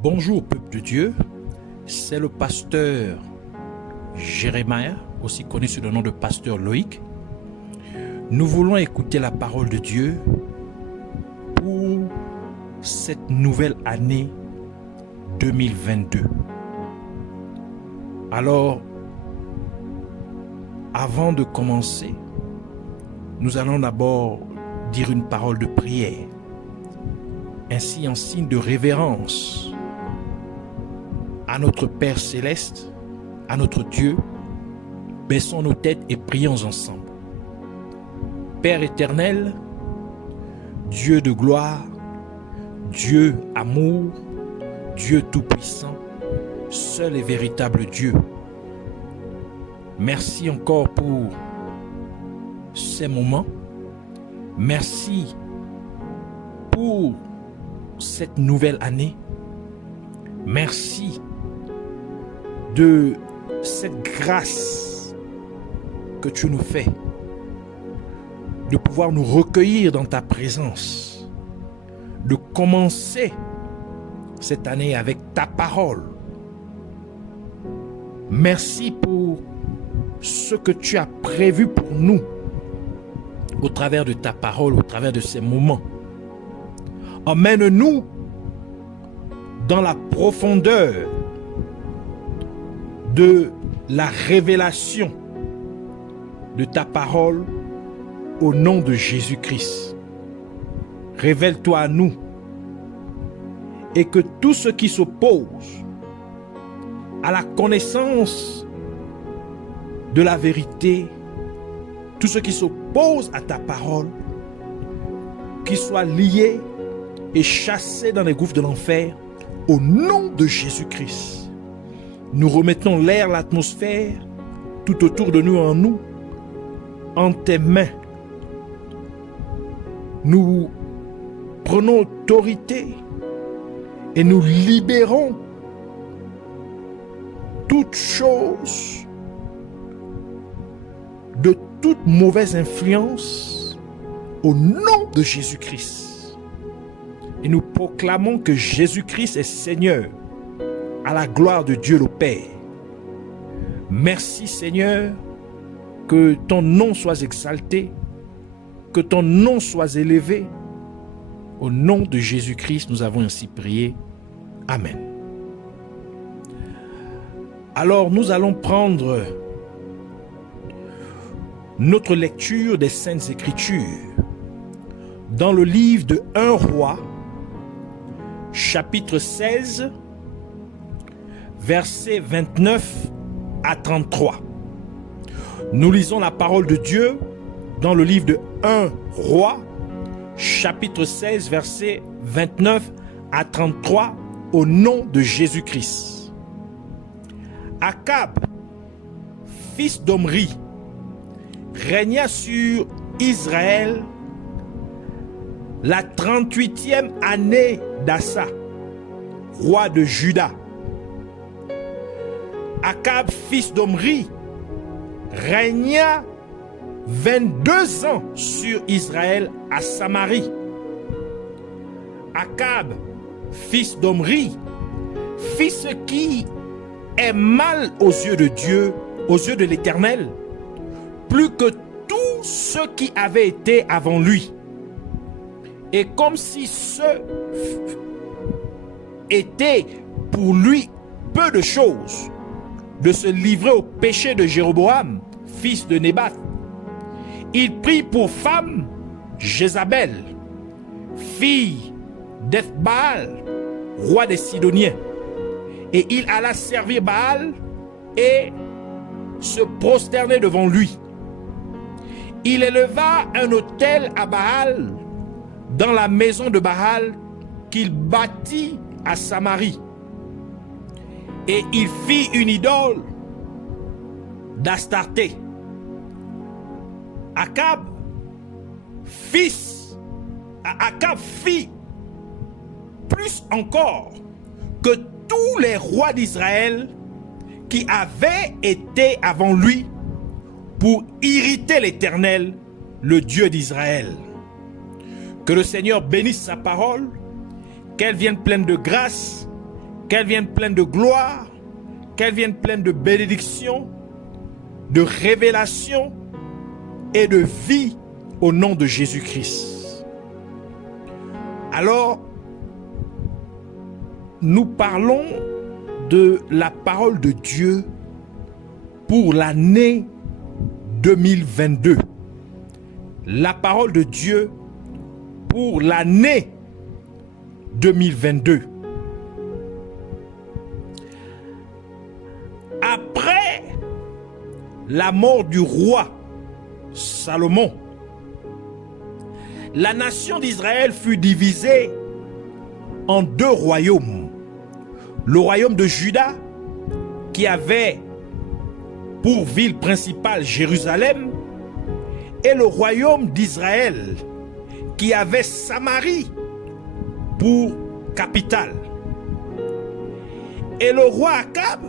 Bonjour peuple de Dieu, c'est le pasteur Jérémia, aussi connu sous le nom de pasteur Loïc. Nous voulons écouter la parole de Dieu pour cette nouvelle année 2022. Alors, avant de commencer, nous allons d'abord dire une parole de prière, ainsi en signe de révérence à notre Père Céleste, à notre Dieu. Baissons nos têtes et prions ensemble. Père éternel, Dieu de gloire, Dieu amour, Dieu tout-puissant, seul et véritable Dieu. Merci encore pour ces moments. Merci pour cette nouvelle année. Merci de cette grâce que tu nous fais, de pouvoir nous recueillir dans ta présence, de commencer cette année avec ta parole. Merci pour ce que tu as prévu pour nous au travers de ta parole, au travers de ces moments. Emmène-nous dans la profondeur de la révélation de ta parole au nom de Jésus-Christ. Révèle-toi à nous et que tout ce qui s'oppose à la connaissance de la vérité, tout ce qui s'oppose à ta parole, qui soit lié et chassé dans les gouffres de l'enfer, au nom de Jésus-Christ. Nous remettons l'air, l'atmosphère, tout autour de nous, en nous, en tes mains. Nous prenons autorité et nous libérons toute chose de toute mauvaise influence au nom de Jésus-Christ. Et nous proclamons que Jésus-Christ est Seigneur, à la gloire de Dieu le Père. Merci Seigneur, que ton nom soit exalté, que ton nom soit élevé. Au nom de Jésus-Christ, nous avons ainsi prié. Amen. Alors nous allons prendre notre lecture des Saintes Écritures dans le livre de 1 Roi, chapitre 16, versets 29 à 33. Nous lisons la parole de Dieu dans le livre de 1 Roi, chapitre 16, versets 29 à 33, au nom de Jésus-Christ. Akab, fils d'Omri, régna sur Israël la 38e année d'Asa, roi de Juda. Akab, fils d'Omri, régna 22 ans sur Israël à Samarie. Akab, fils d'Omri, fit ce qui est mal aux yeux de Dieu, aux yeux de l'Éternel, plus que tous ceux qui avaient été avant lui. Et comme si ce était pour lui peu de choses de se livrer au péché de Jéroboam, fils de Nébat, il prit pour femme Jézabel, fille d'Ethbaal, roi des Sidoniens. Et il alla servir Baal et se prosterner devant lui. Il éleva un autel à Baal dans la maison de Baal qu'il bâtit à Samarie. Et il fit une idole d'Astarté. Akab fit plus encore que tous les rois d'Israël qui avaient été avant lui pour irriter l'Éternel, le Dieu d'Israël. Que le Seigneur bénisse sa parole, qu'elle vienne pleine de grâce, qu'elle vienne pleine de gloire, qu'elle vienne pleine de bénédiction, de révélation et de vie au nom de Jésus-Christ. Alors, nous parlons de la parole de Dieu pour l'année 2022. La parole de Dieu pour l'année 2022. Après la mort du roi Salomon, la nation d'Israël fut divisée en deux royaumes. Le royaume de Juda, qui avait pour ville principale Jérusalem, et le royaume d'Israël, qui avait Samarie pour capitale. Et le roi Akab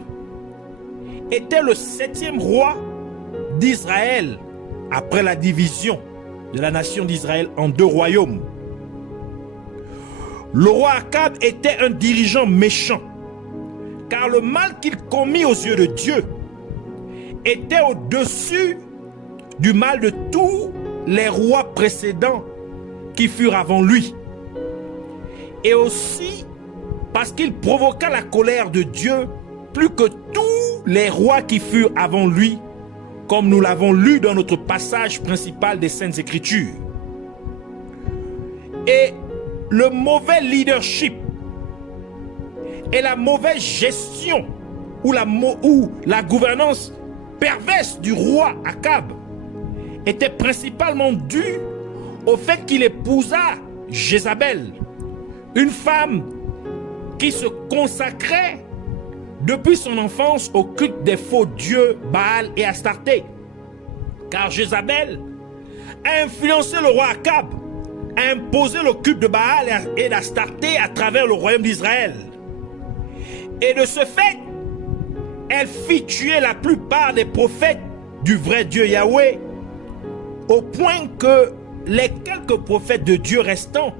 était le 7e roi d'Israël après la division de la nation d'Israël en deux royaumes. Le roi Akab était un dirigeant méchant, car le mal qu'il commit aux yeux de Dieu était au-dessus du mal de tous les rois précédents qui furent avant lui. Et aussi parce qu'il provoqua la colère de Dieu plus que tous les rois qui furent avant lui, comme nous l'avons lu dans notre passage principal des Saintes Écritures. Et le mauvais leadership et la mauvaise gestion ou la gouvernance perverse du roi Akab était principalement due au fait qu'il épousa Jézabel, une femme qui se consacrait depuis son enfance au culte des faux dieux Baal et Astarté. Car Jézabel a influencé le roi Akab à imposer le culte de Baal et d'Astarté à travers le royaume d'Israël. Et de ce fait, elle fit tuer la plupart des prophètes du vrai Dieu Yahweh, au point que les quelques prophètes de Dieu restants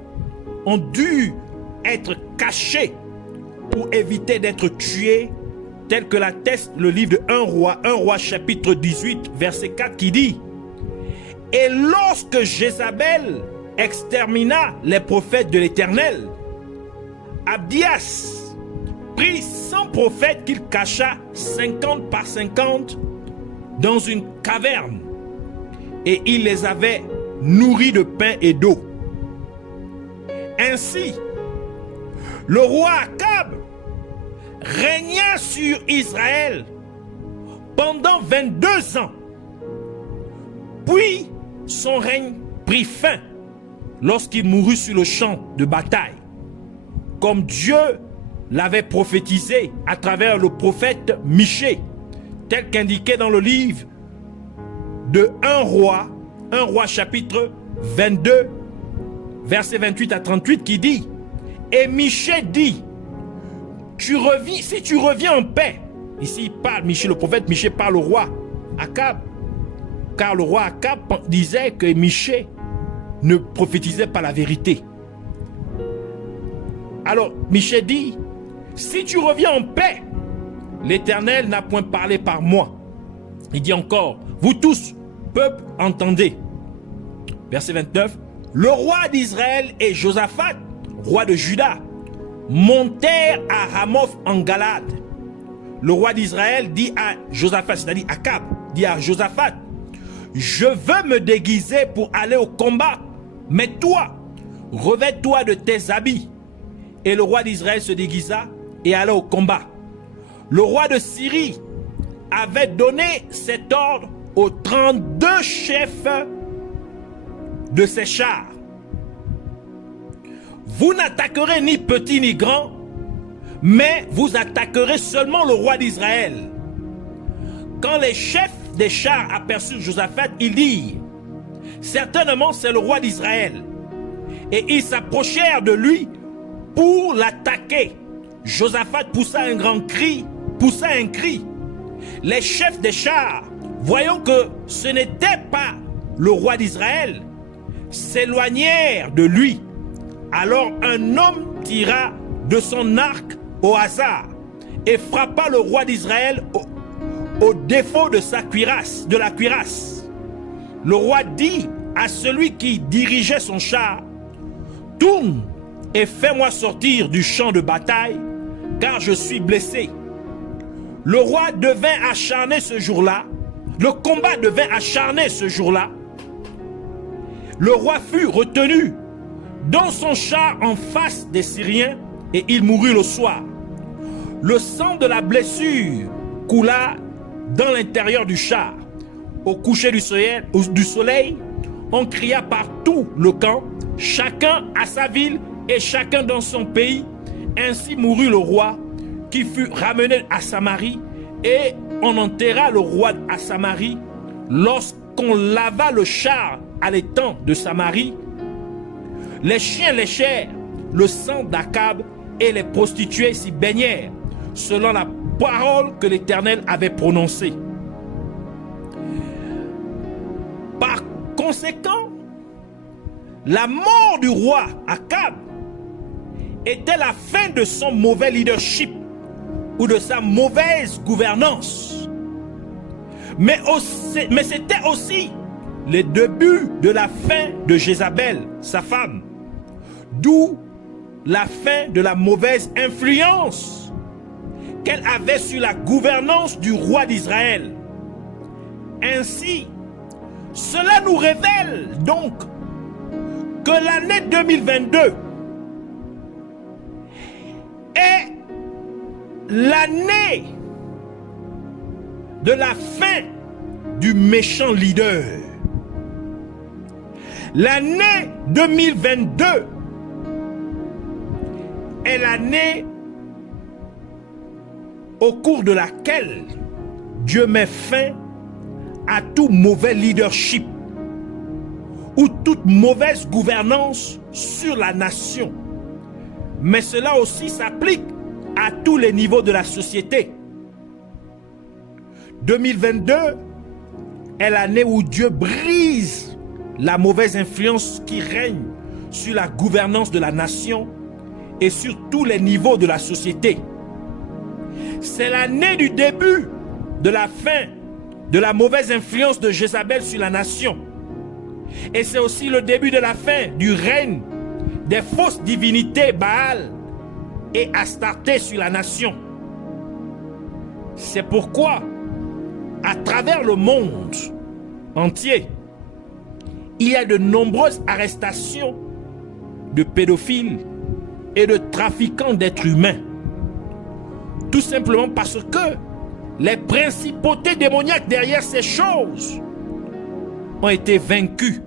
ont dû être cachés pour éviter d'être tués, tel que l'atteste le livre de 1 roi chapitre 18 verset 4 qui dit: et lorsque Jézabel extermina les prophètes de l'Éternel, Abdias prit 100 prophètes qu'il cacha 50 par 50 dans une caverne, et il les avait nourris de pain et d'eau. Ainsi, le roi Akab régna sur Israël pendant 22 ans. Puis son règne prit fin lorsqu'il mourut sur le champ de bataille, comme Dieu l'avait prophétisé à travers le prophète Michée, tel qu'indiqué dans le livre de 1 roi chapitre 22, verset 28 à 38 qui dit: et Michée dit, si tu reviens en paix. Ici il parle, le prophète Michée parle au roi Akab, car le roi Akab disait que Michée ne prophétisait pas la vérité. Alors Michée dit: si tu reviens en paix, l'Éternel n'a point parlé par moi. Il dit encore: vous tous, peuple, entendez. Verset 29, le roi d'Israël et Josaphat, roi de Juda, montèrent à Ramoth en Galade. Le roi d'Israël dit à Josaphat, c'est-à-dire Akab, dit à Josaphat: je veux me déguiser pour aller au combat, mais toi, revêt-toi de tes habits. Et le roi d'Israël se déguisa et alla au combat. Le roi de Syrie avait donné cet ordre aux 32 chefs de ses chars: vous n'attaquerez ni petit ni grand, mais vous attaquerez seulement le roi d'Israël. Quand les chefs des chars aperçurent Josaphat, ils dirent: certainement c'est le roi d'Israël. Et ils s'approchèrent de lui pour l'attaquer. Josaphat poussa un cri. Les chefs des chars, voyant que ce n'était pas le roi d'Israël, s'éloignèrent de lui. Alors un homme tira de son arc au hasard et frappa le roi d'Israël au défaut de sa cuirasse, de la cuirasse. Le roi dit à celui qui dirigeait son char, « Tourne et fais-moi sortir du champ de bataille, car je suis blessé. » Le roi devint acharné ce jour-là. Le combat devint acharné ce jour-là. Le roi fut retenu dans son char en face des Syriens et il mourut le soir. Le sang de la blessure coula dans l'intérieur du char. Au coucher du soleil, on cria par tout le camp, chacun à sa ville et chacun dans son pays. Ainsi mourut le roi qui fut ramené à Samarie et on enterra le roi à Samarie. Lorsqu'on lava le char à l'étang de Samarie, les chiens léchèrent le sang d'Akab et les prostituées s'y baignèrent, selon la parole que l'Éternel avait prononcée. Par conséquent, la mort du roi Akab était la fin de son mauvais leadership ou de sa mauvaise gouvernance. Mais c'était aussi le début de la fin de Jézabel, sa femme. D'où la fin de la mauvaise influence qu'elle avait sur la gouvernance du roi d'Israël. Ainsi, cela nous révèle donc que l'année 2022 est l'année de la fin du méchant leader. L'année 2022 est l'année au cours de laquelle Dieu met fin à tout mauvais leadership ou toute mauvaise gouvernance sur la nation. Mais cela aussi s'applique à tous les niveaux de la société. 2022 est l'année où Dieu brise la mauvaise influence qui règne sur la gouvernance de la nation et sur tous les niveaux de la société. C'est l'année du début de la fin de la mauvaise influence de Jézabel sur la nation. Et c'est aussi le début de la fin du règne des fausses divinités Baal et Astarté sur la nation. C'est pourquoi, à travers le monde entier, il y a de nombreuses arrestations de pédophiles et de trafiquants d'êtres humains. Tout simplement parce que les principautés démoniaques derrière ces choses ont été vaincues.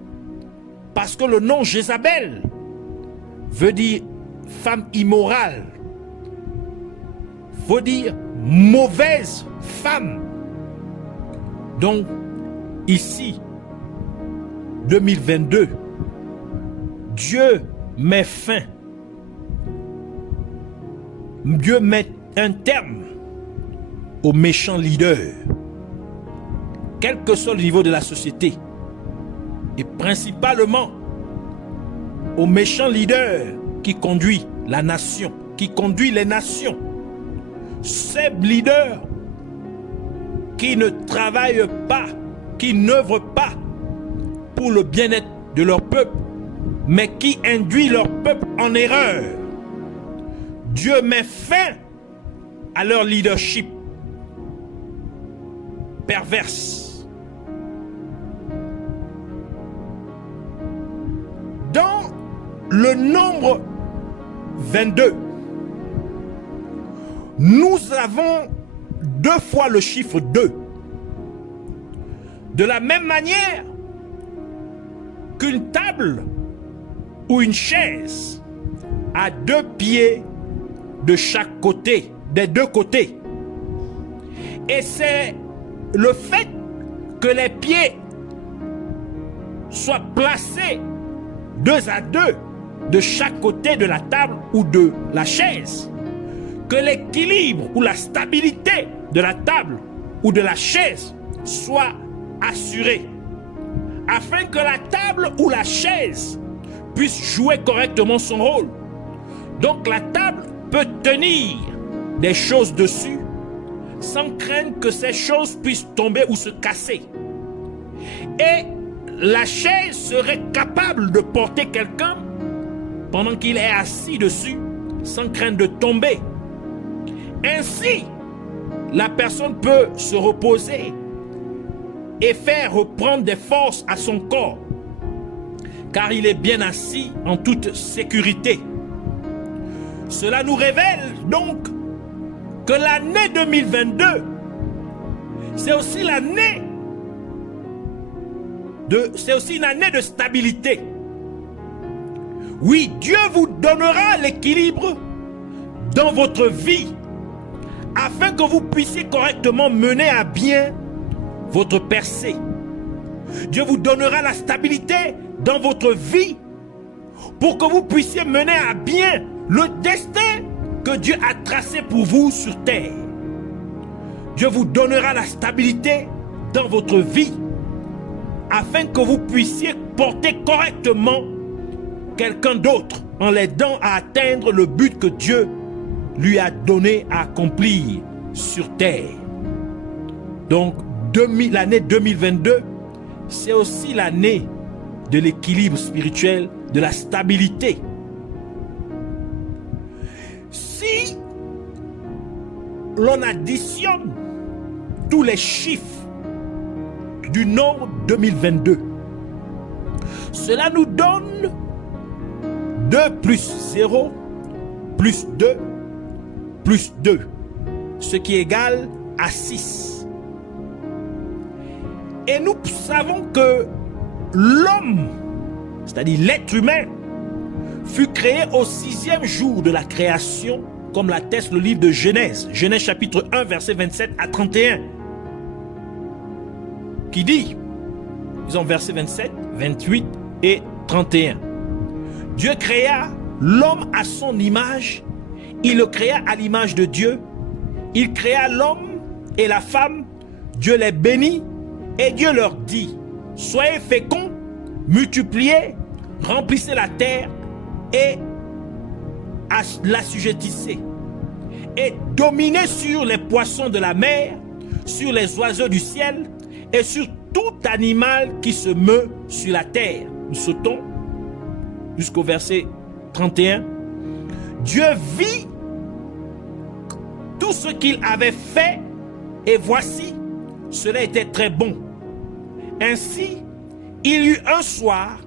Parce que le nom Jézabel veut dire femme immorale, veut dire mauvaise femme. Donc, ici, 2022, Dieu met fin. Dieu met un terme aux méchants leaders, quel que soit le niveau de la société, et principalement aux méchants leaders qui conduisent la nation, qui conduisent les nations. Ces leaders qui ne travaillent pas, qui n'œuvrent pas pour le bien-être de leur peuple, mais qui induisent leur peuple en erreur. Dieu met fin à leur leadership perverse. Dans le nombre 22, nous avons 2 fois le chiffre 2. De la même manière qu'une table ou une chaise a 2 pieds de chaque côté, des 2 côtés. Et c'est le fait que les pieds soient placés 2 à 2 de chaque côté de la table ou de la chaise, que l'équilibre ou la stabilité de la table ou de la chaise soit assuré, afin que la table ou la chaise puisse jouer correctement son rôle. Donc la table peut tenir des choses dessus sans craindre que ces choses puissent tomber ou se casser. Et la chaise serait capable de porter quelqu'un pendant qu'il est assis dessus sans crainte de tomber. Ainsi, la personne peut se reposer et faire reprendre des forces à son corps, car il est bien assis en toute sécurité. Cela nous révèle donc que l'année 2022, c'est aussi une année de stabilité. Oui, Dieu vous donnera l'équilibre dans votre vie afin que vous puissiez correctement mener à bien votre percée. Dieu vous donnera la stabilité dans votre vie pour que vous puissiez mener à bien le destin que Dieu a tracé pour vous sur terre. Dieu vous donnera la stabilité dans votre vie afin que vous puissiez porter correctement quelqu'un d'autre en l'aidant à atteindre le but que Dieu lui a donné à accomplir sur terre. Donc, l'année 2022, c'est aussi l'année de l'équilibre spirituel, de la stabilité. Si l'on additionne tous les chiffres du nombre 2022, cela nous donne 2 plus 0 plus 2 plus 2, ce qui est égal à 6. Et nous savons que l'homme, c'est-à-dire l'être humain, fut créé au 6e jour de la création, comme l'atteste le livre de Genèse, Genèse chapitre 1, verset 27 à 31, qui dit, disons verset 27, 28 et 31, Dieu créa l'homme à son image, il le créa à l'image de Dieu, il créa l'homme et la femme, Dieu les bénit, et Dieu leur dit, soyez féconds, multipliez, remplissez la terre et l'assujettissez, et dominez sur les poissons de la mer, sur les oiseaux du ciel et sur tout animal qui se meut sur la terre. Nous sautons jusqu'au verset 31. Dieu vit tout ce qu'il avait fait et voici, cela était très bon. Ainsi, il y eut un soir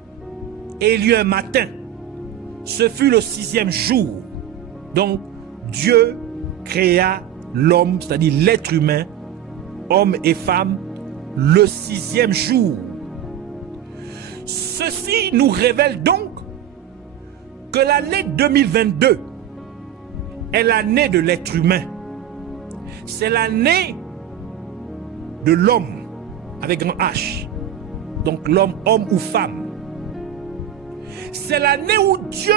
et il y eut un matin. Ce fut le 6e jour. Donc, Dieu créa l'homme, c'est-à-dire l'être humain, homme et femme, le 6e jour. Ceci nous révèle donc que l'année 2022 est l'année de l'être humain. C'est l'année de l'homme, avec grand H. Donc l'homme, homme ou femme. C'est l'année où Dieu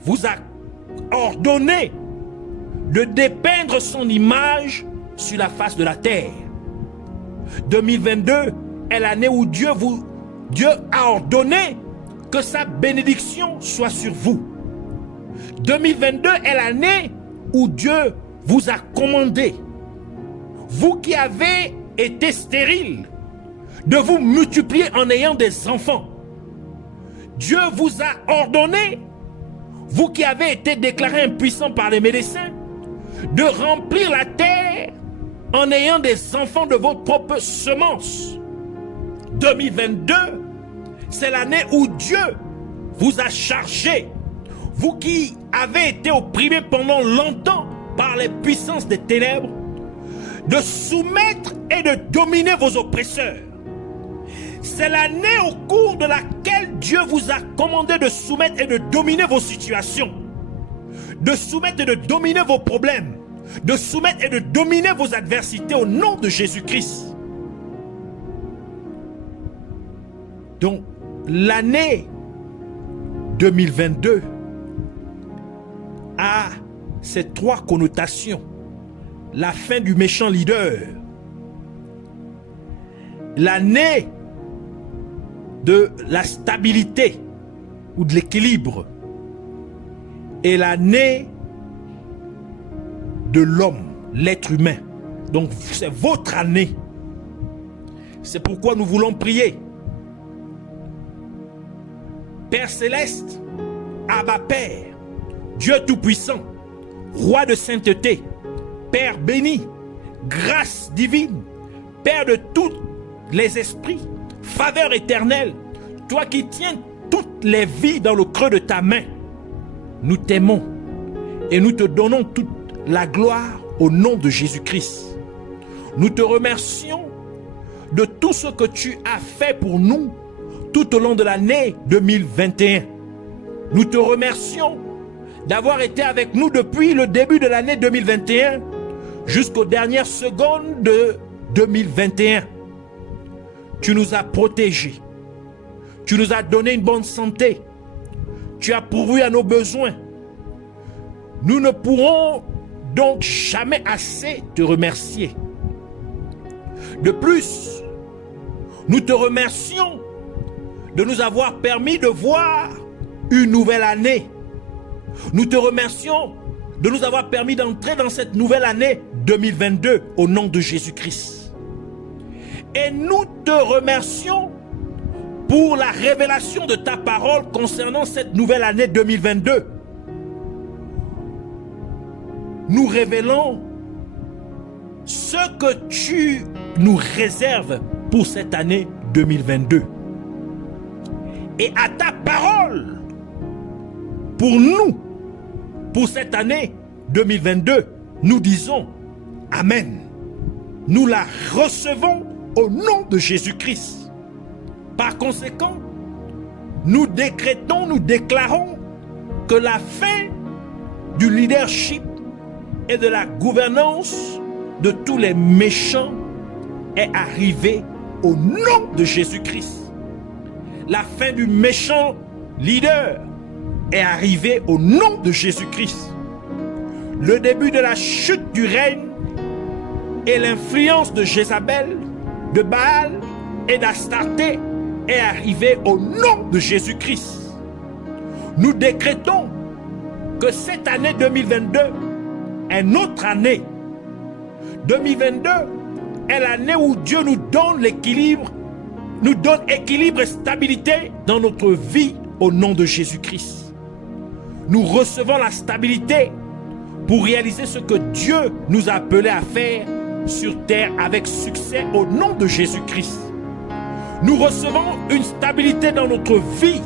vous a ordonné de dépeindre son image sur la face de la terre. 2022 est l'année où Dieu a ordonné que sa bénédiction soit sur vous. 2022 est l'année où Dieu vous a commandé, vous qui avez été stériles, de vous multiplier en ayant des enfants. Dieu vous a ordonné, vous qui avez été déclarés impuissants par les médecins, de remplir la terre en ayant des enfants de votre propre semence. 2022, c'est l'année où Dieu vous a chargé, vous qui avez été opprimés pendant longtemps par les puissances des ténèbres, de soumettre et de dominer vos oppresseurs. C'est l'année au cours de laquelle Dieu vous a commandé de soumettre et de dominer vos situations, de soumettre et de dominer vos problèmes, de soumettre et de dominer vos adversités au nom de Jésus-Christ. Donc, l'année 2022 a ces 3 connotations. La fin du méchant leader, l'année de la stabilité ou de l'équilibre et l'année de l'homme, l'être humain. Donc c'est votre année. C'est pourquoi nous voulons prier. Père Céleste, Abba Père, Dieu Tout-Puissant, Roi de sainteté, Père béni, grâce divine, Père de tous les esprits, faveur éternelle, toi qui tiens toutes les vies dans le creux de ta main, nous t'aimons et nous te donnons toute la gloire au nom de Jésus-Christ. Nous te remercions de tout ce que tu as fait pour nous tout au long de l'année 2021. Nous te remercions d'avoir été avec nous depuis le début de l'année 2021 jusqu'aux dernières secondes de 2021. Tu nous as protégés. Tu nous as donné une bonne santé. Tu as pourvu à nos besoins. Nous ne pourrons donc jamais assez te remercier. De plus, nous te remercions de nous avoir permis de voir une nouvelle année. Nous te remercions de nous avoir permis d'entrer dans cette nouvelle année 2022 au nom de Jésus-Christ. Et nous te remercions pour la révélation de ta parole concernant cette nouvelle année 2022. Nous révélons ce que tu nous réserves pour cette année 2022. Et à ta parole, pour nous, pour cette année 2022, nous disons Amen. Nous la recevons au nom de Jésus-Christ. Par conséquent, nous décrétons, nous déclarons que la fin du leadership et de la gouvernance de tous les méchants est arrivée au nom de Jésus-Christ. La fin du méchant leader est arrivée au nom de Jésus-Christ. Le début de la chute du règne et l'influence de Jézabel, de Baal et d'Astarté est arrivé au nom de Jésus-Christ. Nous décrétons que cette année 2022 est notre année. 2022 est l'année où Dieu nous donne l'équilibre, nous donne équilibre et stabilité dans notre vie au nom de Jésus-Christ. Nous recevons la stabilité pour réaliser ce que Dieu nous a appelés à faire sur terre avec succès au nom de Jésus-Christ. Nous recevons une stabilité dans notre vie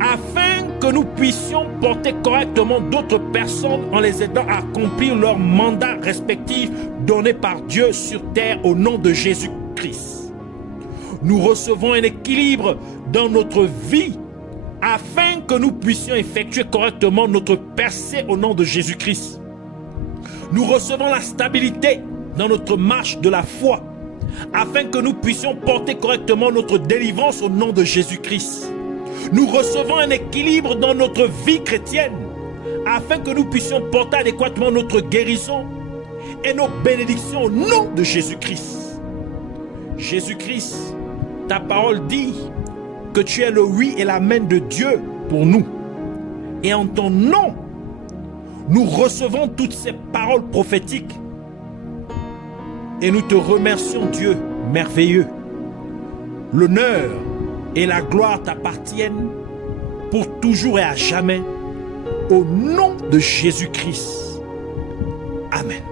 afin que nous puissions porter correctement d'autres personnes en les aidant à accomplir leurs mandats respectifs donnés par Dieu sur terre au nom de Jésus-Christ. Nous recevons un équilibre dans notre vie afin que nous puissions effectuer correctement notre percée au nom de Jésus-Christ. Nous recevons la stabilité dans notre marche de la foi afin que nous puissions porter correctement notre délivrance au nom de Jésus-Christ. Nous recevons un équilibre dans notre vie chrétienne afin que nous puissions porter adéquatement notre guérison et nos bénédictions au nom de Jésus-Christ. Jésus-Christ, ta parole dit que tu es le oui et l'amen de Dieu pour nous. Et en ton nom, nous recevons toutes ces paroles prophétiques. Et nous te remercions, Dieu merveilleux. L'honneur et la gloire t'appartiennent pour toujours et à jamais. Au nom de Jésus-Christ. Amen.